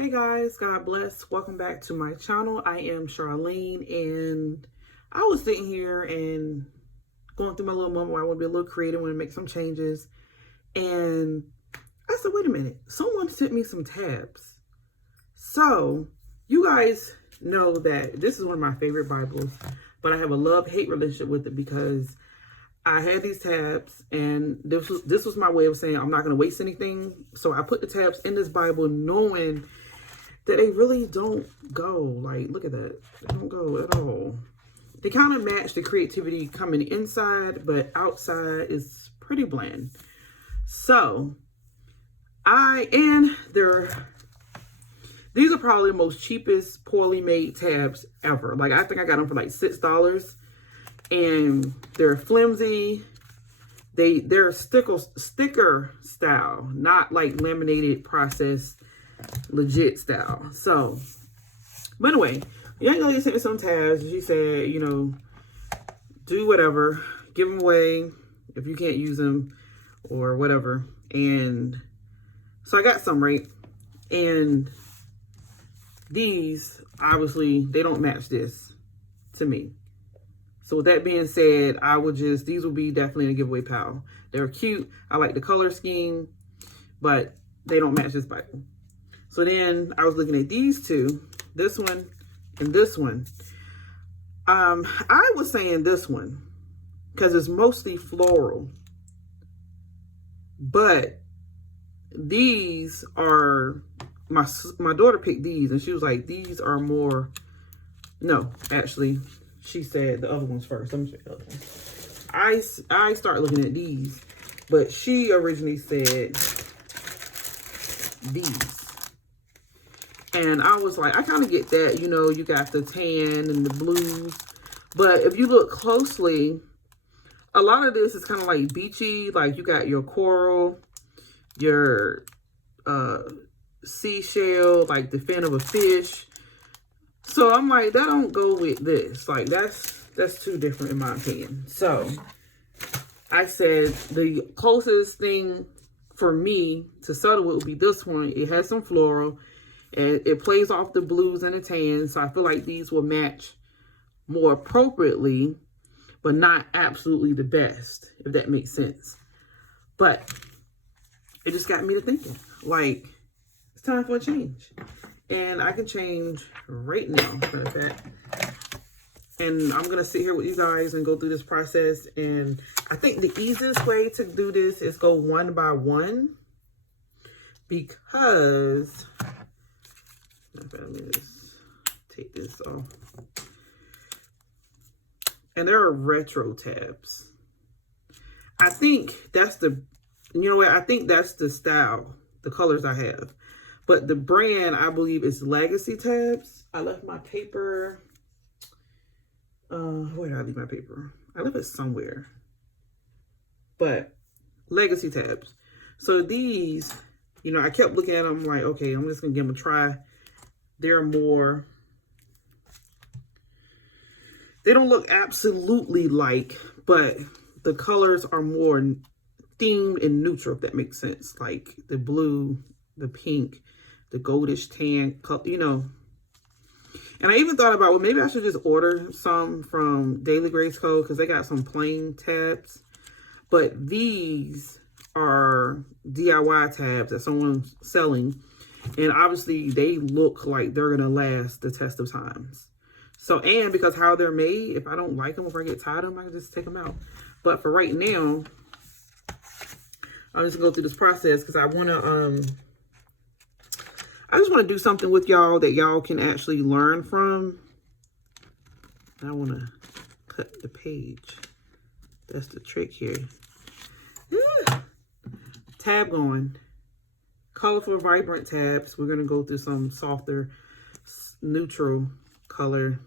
Hey guys, God bless. Welcome back to my channel. I am Charlene, and I was sitting here and going through my little moment where I want to be a little creative, want to make some changes. And I said, wait a minute, someone sent me some tabs. So you guys know that this is one of my favorite Bibles, but I have a love-hate relationship with it because I had these tabs, and this was my way of saying I'm not going to waste anything. So I put the tabs in this Bible knowing that they really don't go. Like, look at that. They don't go at all. They kind of match the creativity coming inside, but outside is pretty bland. So these are probably the most cheapest, poorly made tabs ever. Like, I think I got them for like $6. And they're flimsy. They're sticker style, not like laminated, processed, legit style. So, but anyway, young lady sent me some tabs. She said, you know, do whatever, give them away if you can't use them or whatever. And so I got some, right? And these, obviously, they don't match this to me. So with that being said, these will be definitely in a giveaway pile. They're cute. I like the color scheme, but they don't match this Bible. So then I was looking at these two, this one and this one. I was saying this one because it's mostly floral, but these are, my daughter picked these and she was like, these are more, no, actually, she said the other ones first. Let me show you the other ones. I started looking at these, but she originally said these. And I was like, I kind of get that, you know, you got the tan and the blues. But if you look closely, a lot of this is kind of like beachy. Like you got your coral, your seashell, like the fin of a fish. So I'm like, that don't go with this. Like that's too different in my opinion. So I said the closest thing for me to subtle would be this one. It has some floral and it plays off the blues and the tans. So I feel like these will match more appropriately, but not absolutely the best, if that makes sense. But it just got me to thinking, like, it's time for a change. And I can change right now, matter of fact. And I'm going to sit here with you guys and go through this process. And I think the easiest way to do this is go one by one. Because, let me just take this off. And there are retro tabs. I think that's the, you know what? I think that's the style, the colors I have. But the brand, I believe, is Legacy tabs. I left my paper. Where did I leave my paper? I left it somewhere. But Legacy tabs. So these, you know, I kept looking at them like, okay, I'm just going to give them a try. They're more, they don't look absolutely like, but the colors are more themed and neutral, if that makes sense. Like the blue, the pink, the goldish tan, you know. And I even thought about, well, maybe I should just order some from Daily Grace Co. because they got some plain tabs. But these are DIY tabs that someone's selling. And obviously, they look like they're going to last the test of times. So, and because how they're made, if I don't like them, if I get tired of them, I can just take them out. But for right now, I'm just going to go through this process because I want to, I just want to do something with y'all that y'all can actually learn from. I want to cut the page. That's the trick here. Tab going. Colorful, vibrant tabs. We're going to go through some softer, neutral color.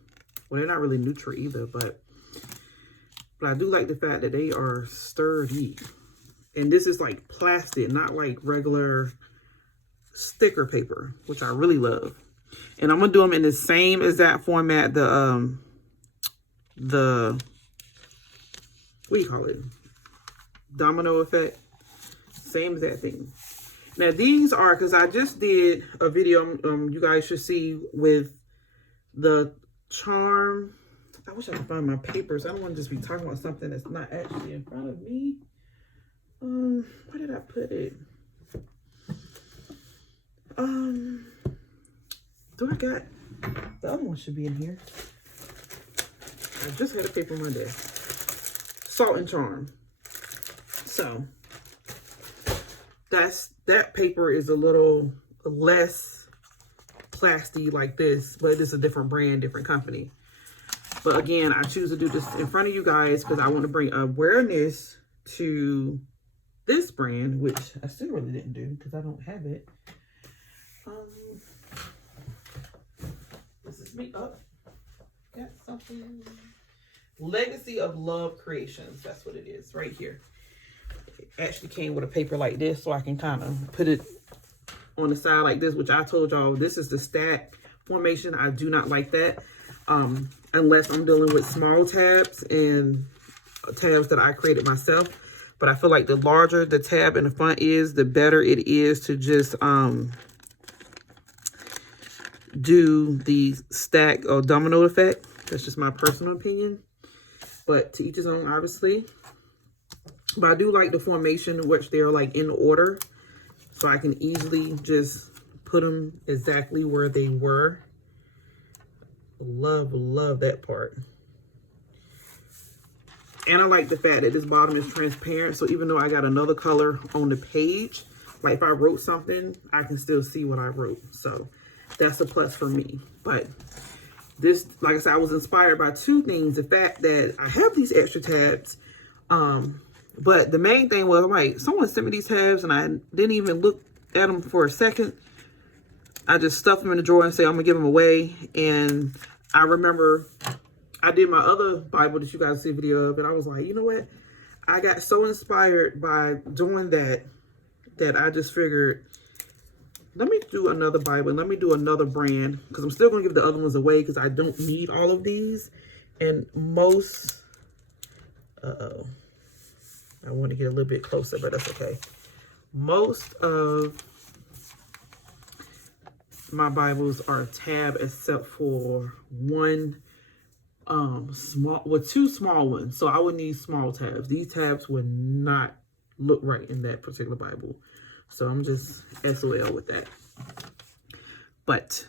Well, they're not really neutral either, but I do like the fact that they are sturdy. And this is like plastic, not like regular sticker paper, which I really love. And I'm gonna do them in the same exact format, the what do you call it, domino effect, same exact thing. Now these are, because I just did a video you guys should see with the charm. I wish I could find my papers. I don't want to just be talking about something that's not actually in front of me. Where did I put it? Do I got the other one? Should be in here. I just had a paper on my desk. Salt and Charm. So that paper is a little less plastic like this, but it's a different brand, different company. But again, I choose to do this in front of you guys because I want to bring awareness to this brand, which I still really didn't do because I don't have it. This is me up. Got something. Legacy of Love Creations. That's what it is right here. It actually came with a paper like this, so I can kind of put it on the side like this, which I told y'all this is the stack formation. I do not like that unless I'm dealing with small tabs and tabs that I created myself. But I feel like the larger the tab in the front is, the better it is to just do the stack or domino effect. That's just my personal opinion, but to each his own, obviously. But I do like the formation, which they're like in order, so I can easily just put them exactly where they were. Love that part. And I like the fact that this bottom is transparent, so even though I got another color on the page, like if I wrote something, I can still see what I wrote. So that's a plus for me. But this, like I said, I was inspired by two things. The fact that I have these extra tabs, but the main thing was, like, someone sent me these tabs and I didn't even look at them for a second. I just stuffed them in the drawer and said, I'm gonna give them away. And I remember I did my other Bible that you guys see a video of, and I was like, you know what? I got so inspired by doing that, that I just figured, let me do another Bible and let me do another brand, because I'm still going to give the other ones away because I don't need all of these. And most, I want to get a little bit closer, but that's okay. Most of my Bibles are tab except for one two small ones. So I would need small tabs. These tabs would not look right in that particular Bible. So I'm just SOL with that. But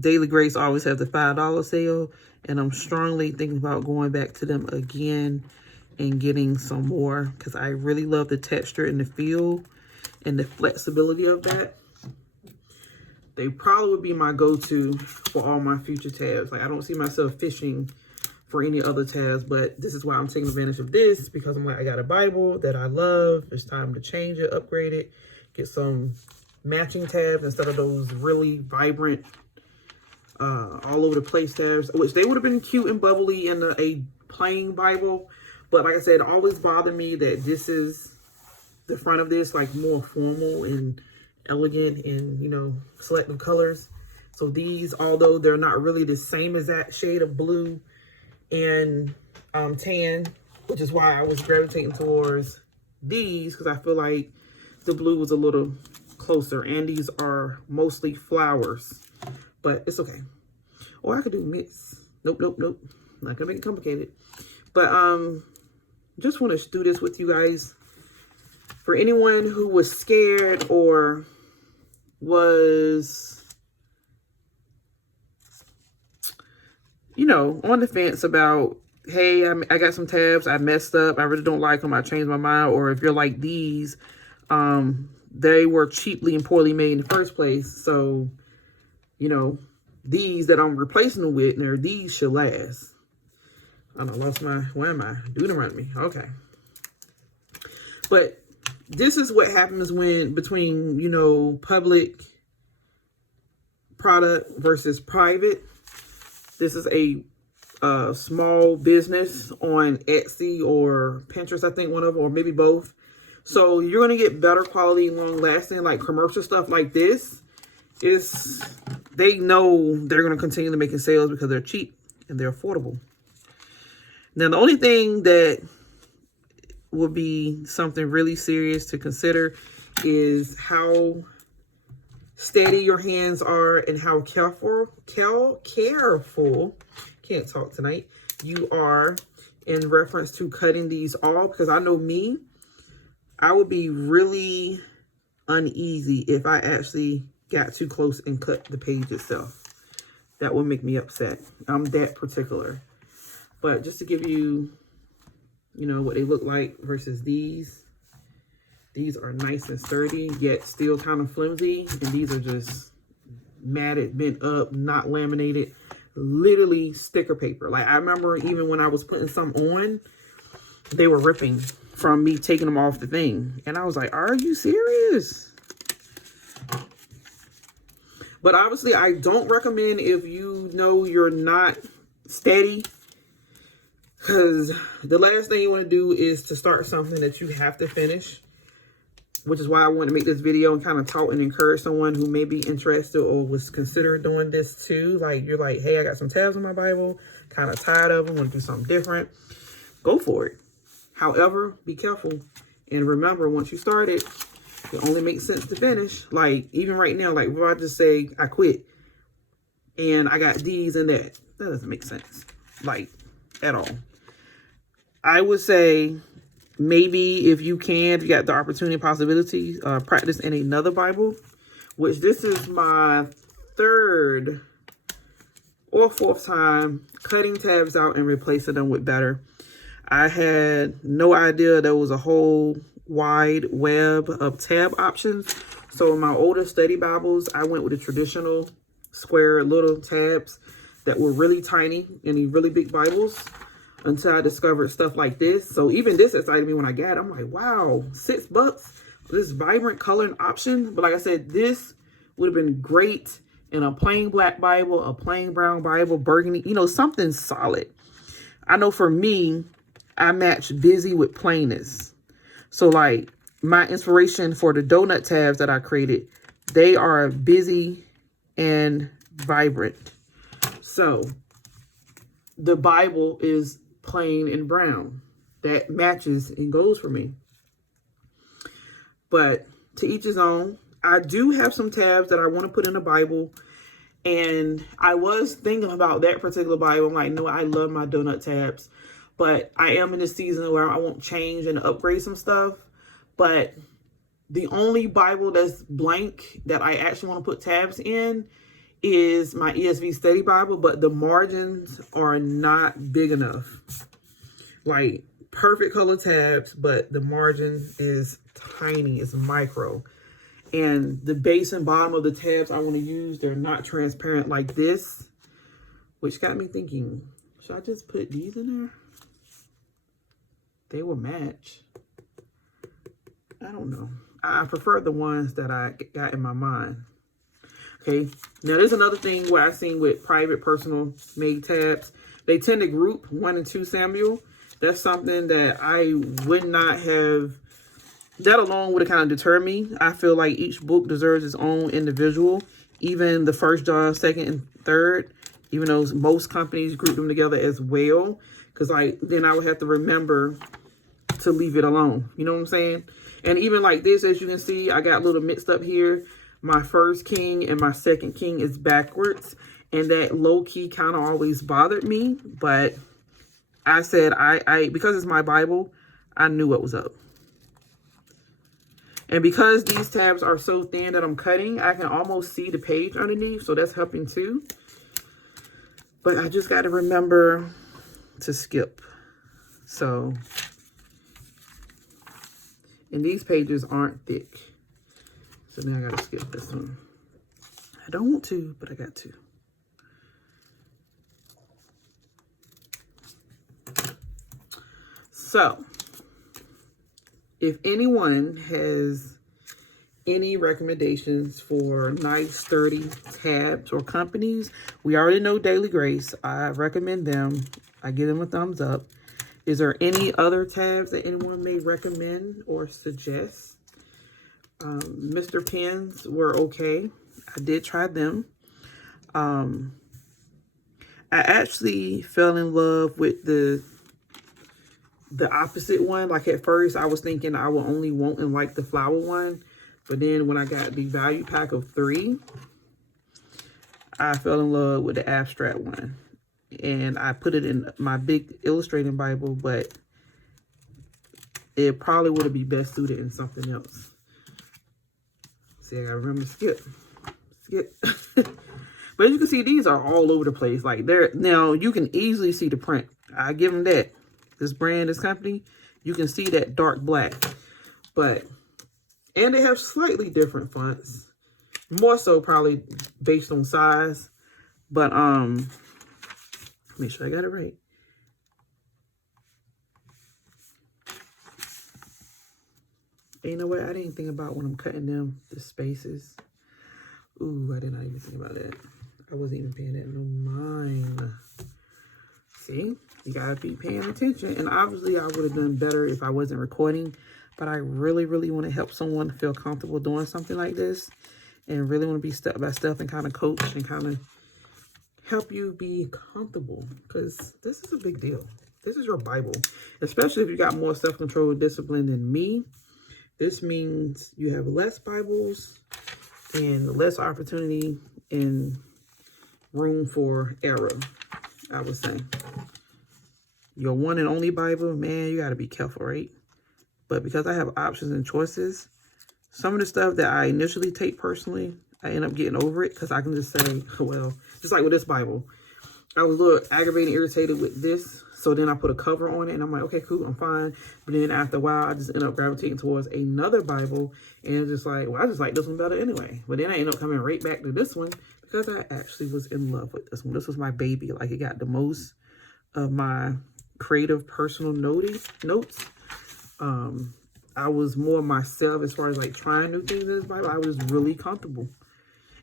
Daily Grace always have the $5 sale, and I'm strongly thinking about going back to them again and getting some more, because I really love the texture and the feel and the flexibility of that. They probably would be my go-to for all my future tabs. Like, I don't see myself fishing for any other tabs, but this is why I'm taking advantage of this, because I'm like, I got a Bible that I love. It's time to change it, upgrade it, get some matching tabs instead of those really vibrant, all over the place tabs, which they would have been cute and bubbly in a plain Bible. But like I said, it always bothered me that this is the front of this, like more formal and elegant and, you know, selective colors. So these, although they're not really the same exact shade of blue and tan, which is why I was gravitating towards these, because I feel like the blue was a little closer, and these are mostly flowers, but it's okay. Or I could do mix. Nope. Not gonna make it complicated. But just want to do this with you guys. For anyone who was scared or was, you know, on the fence about, hey, I got some tabs, I messed up, I really don't like them, I changed my mind. Or if you're like these, they were cheaply and poorly made in the first place. So, you know, these that I'm replacing them with, these should last. I don't know, lost my, where am I? Doing around me. Okay. But this is what happens when, between, you know, public product versus private. This is a small business on Etsy or Pinterest, I think one of them, or maybe both. So you're going to get better quality, long lasting, like commercial stuff like this. They know they're going to continue to making sales because they're cheap and they're affordable. Now, the only thing that would be something really serious to consider is how steady your hands are and how careful, can't talk tonight, you are in reference to cutting these off. Because I know me, I would be really uneasy if I actually got too close and cut the page itself. That would make me upset. I'm that particular. But just to give you, you know, what they look like versus these. These are nice and sturdy, yet still kind of flimsy. And these are just matted, bent up, not laminated. Literally sticker paper. Like, I remember even when I was putting some on, they were ripping from me taking them off the thing. And I was like, are you serious? But obviously, I don't recommend if you know you're not steady. Because the last thing you want to do is to start something that you have to finish. Which is why I wanted to make this video and kind of talk and encourage someone who may be interested or was considering doing this too. Like, you're like, hey, I got some tabs in my Bible, kind of tired of them, want to do something different. Go for it. However, be careful. And remember, once you start it, it only makes sense to finish. Like, even right now, like, if I just say I quit and I got these and that doesn't make sense. Like, at all. I would say, maybe if you can, if you got the opportunity and possibility, practice in another Bible, which this is my third or fourth time cutting tabs out and replacing them with better. I had no idea there was a whole wide web of tab options. So in my older study Bibles, I went with the traditional square little tabs that were really tiny in these really big Bibles. Until I discovered stuff like this. So even this excited me when I got it. I'm like, wow, $6. This vibrant coloring option. But like I said, this would have been great in a plain black Bible, a plain brown Bible, burgundy, you know, something solid. I know for me, I match busy with plainness. So like my inspiration for the donut tabs that I created, they are busy and vibrant. So the Bible is plain and brown. That matches and goes for me. But to each his own. I do have some tabs that I want to put in the Bible. And I was thinking about that particular Bible. I'm like, no, I love my donut tabs. But I am in a season where I won't change and upgrade some stuff. But the only Bible that's blank that I actually want to put tabs in is my ESV study Bible, but the margins are not big enough. Like perfect color tabs, but the margin is tiny, it's micro. And the base and bottom of the tabs I want to use, they're not transparent like this, which got me thinking, should I just put these in there? They will match. I don't know. I prefer the ones that I got in my mind. Okay, now there's another thing where I've seen with private, personal made tabs. They tend to group 1 and 2 Samuel. That's something that I would not have, that alone would have kind of deterred me. I feel like each book deserves its own individual. Even the 1 John, 2nd, and 3rd, even though most companies group them together as well. Because then I would have to remember to leave it alone. You know what I'm saying? And even like this, as you can see, I got a little mixed up here. My 1st king and my 2nd king is backwards. And that low-key kind of always bothered me. But I said, because it's my Bible, I knew what was up. And because these tabs are so thin that I'm cutting, I can almost see the page underneath. So that's helping too. But I just got to remember to skip. So, and these pages aren't thick. So now I got to skip this one. I don't want to, but I got to. So, if anyone has any recommendations for nice, sturdy tabs or companies, we already know Daily Grace. I recommend them. I give them a thumbs up. Is there any other tabs that anyone may recommend or suggest? Mr. Pens were okay. I did try them. I actually fell in love with the opposite one. Like at first I was thinking I would only want and like the flower one, But then when I got the value pack of 3, I fell in love with the abstract one. And I put it in my big illustrating Bible, but it probably would be best suited in something else. See, I gotta remember to skip. But as you can see, these are all over the place. Like now you can easily see the print. I give them that. This brand, this company, you can see that dark black. And they have slightly different fonts. More so probably based on size. But make sure I got it right. And you know what? I didn't think about when I'm cutting them, the spaces. Ooh, I did not even think about that. I wasn't even paying that no mind. See? You gotta be paying attention. And obviously I would have done better if I wasn't recording. But I really, really want to help someone feel comfortable doing something like this. And really want to be step by step and kind of coach and kind of help you be comfortable. Because this is a big deal. This is your Bible. Especially if you got more self-control and discipline than me. This means you have less Bibles and less opportunity and room for error, I would say. Your one and only Bible, man, you got to be careful, right? But because I have options and choices, some of the stuff that I initially take personally, I end up getting over it because I can just say, well, just like with this Bible, I was a little aggravated and irritated with this. So then I put a cover on it and I'm like, okay, cool, I'm fine. But then after a while, I just end up gravitating towards another Bible. And it's just like, well, I just like this one better anyway. But then I end up coming right back to this one because I actually was in love with this one. This was my baby. Like, it got the most of my creative personal notes. I was more myself as far as like trying new things in this Bible. I was really comfortable.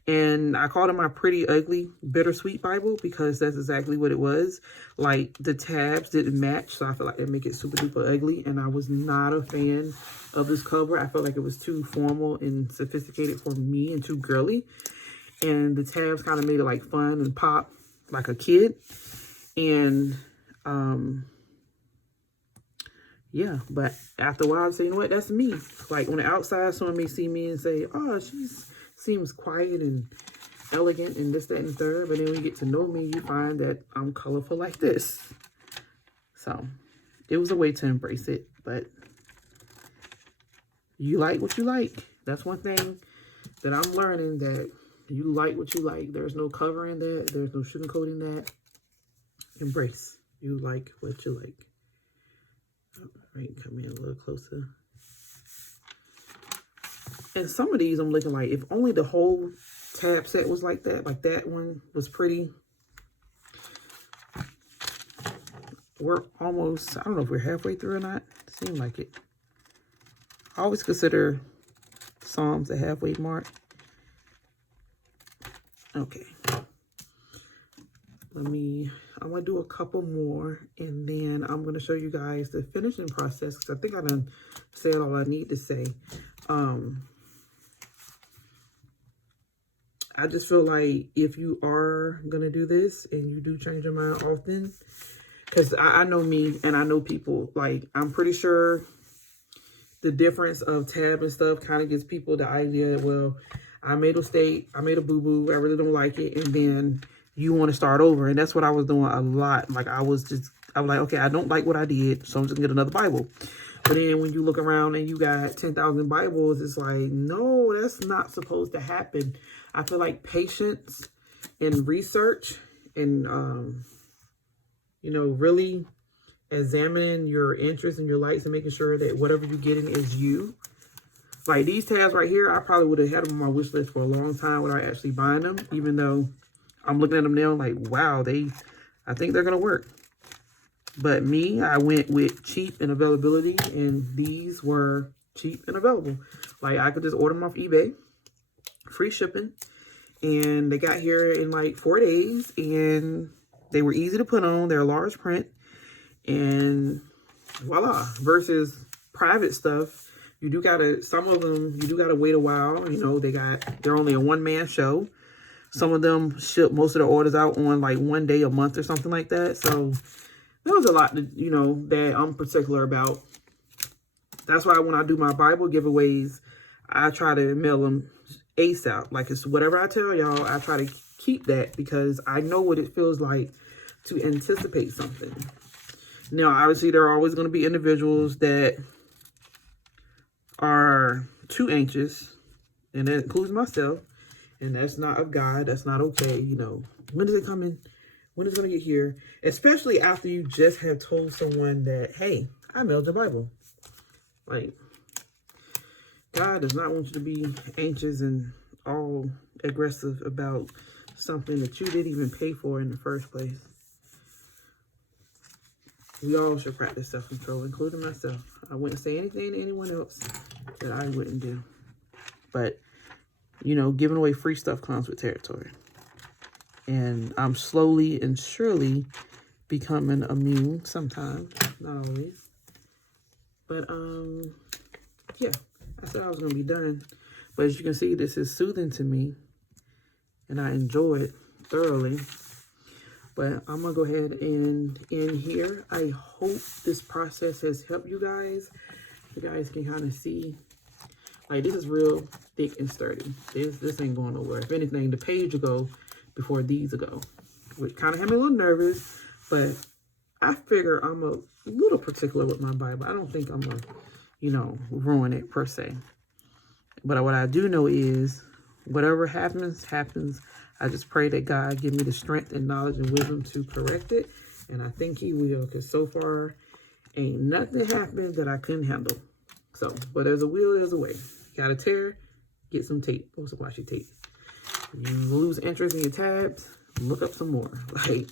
And I called it my pretty, ugly, bittersweet Bible because that's exactly what it was. Like, the tabs didn't match, so I feel like they make it super duper ugly. And I was not a fan of this cover. I felt like it was too formal and sophisticated for me and too girly. And the tabs kind of made it like fun and pop like a kid. And yeah, but after a while, I say, you know what, that's me. Like, on the outside, someone may see me and say, oh, seems quiet and elegant and this, that, and the third. But then when you get to know me, you find that I'm colorful like this. So it was a way to embrace it. But you like what you like. That's one thing that I'm learning, that you like what you like. There's no covering that. There's no sugarcoating that. Embrace. You like what you like. All right, come in a little closer. And some of these I'm looking like, if only the whole tab set was like that one was pretty. We're almost, I don't know if we're halfway through or not. Seems like it. I always consider Psalms a halfway mark. Okay. I'm going to do a couple more, and then I'm going to show you guys the finishing process, because I think I done said all I need to say. I just feel like if you are going to do this and you do change your mind often, because I know me and I know people, like, I'm pretty sure the difference of tab and stuff kind of gives people the idea, well, I made a mistake, I made a boo-boo, I really don't like it, and then you want to start over. And that's what I was doing a lot. Like, I was like, okay, I don't like what I did, so I'm just going to get another Bible. But then when you look around and you got 10,000 Bibles, it's like, no, that's not supposed to happen. I feel like patience and research and, you know, really examining your interests and your likes and making sure that whatever you're getting is you. Like, these tabs right here, I probably would have had them on my wish list for a long time without actually buying them, even though I'm looking at them now like, wow, I think they're going to work. But me, I went with cheap and availability, and these were cheap and available. Like, I could just order them off eBay, free shipping, and they got here in like 4 days, and they were easy to put on. They're large print, and voila. Versus private stuff, some of them, you do gotta wait a while. You know, they're only a one-man show. Some of them ship most of their orders out on like 1 day a month or something like that. So there was a lot that, you know, that I'm particular about. That's why when I do my Bible giveaways, I try to mail them ASAP. Like, it's whatever I tell y'all, I try to keep that because I know what it feels like to anticipate something. Now, obviously, there are always going to be individuals that are too anxious, and that includes myself, and that's not of God. That's not okay. You know, when is it coming? When is it going to get here? Especially after you just have told someone that, hey, I mailed the Bible. Like, God does not want you to be anxious and all aggressive about something that you didn't even pay for in the first place. We all should practice self-control, including myself. I wouldn't say anything to anyone else that I wouldn't do. But, you know, giving away free stuff comes with territory. And I'm slowly and surely becoming immune sometimes, not always. But, yeah, I said I was going to be done. But as you can see, this is soothing to me. And I enjoy it thoroughly. But I'm going to go ahead and end here. I hope this process has helped you guys. You guys can kind of see. Like, this is real thick and sturdy. This ain't going nowhere. If anything, the page will go before these will go. Which kind of had me a little nervous. But I figure I'm a little particular with my Bible. I don't think I'm going to, you know, ruin it per se. But what I do know is whatever happens, happens. I just pray that God give me the strength and knowledge and wisdom to correct it. And I think he will, because so far ain't nothing happened that I couldn't handle. So, but there's a will, there's a way. Got to tear, get some tape. Or some washi tape. You lose interest in your tabs, look up some more. Like,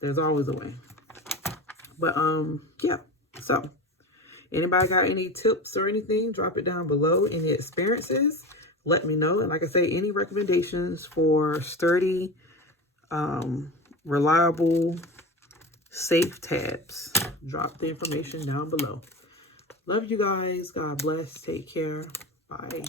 there's always a way. But, yeah. So, anybody got any tips or anything, drop it down below. Any experiences, let me know. And like I say, any recommendations for sturdy, reliable, safe tabs, drop the information down below. Love you guys. God bless. Take care. Bye.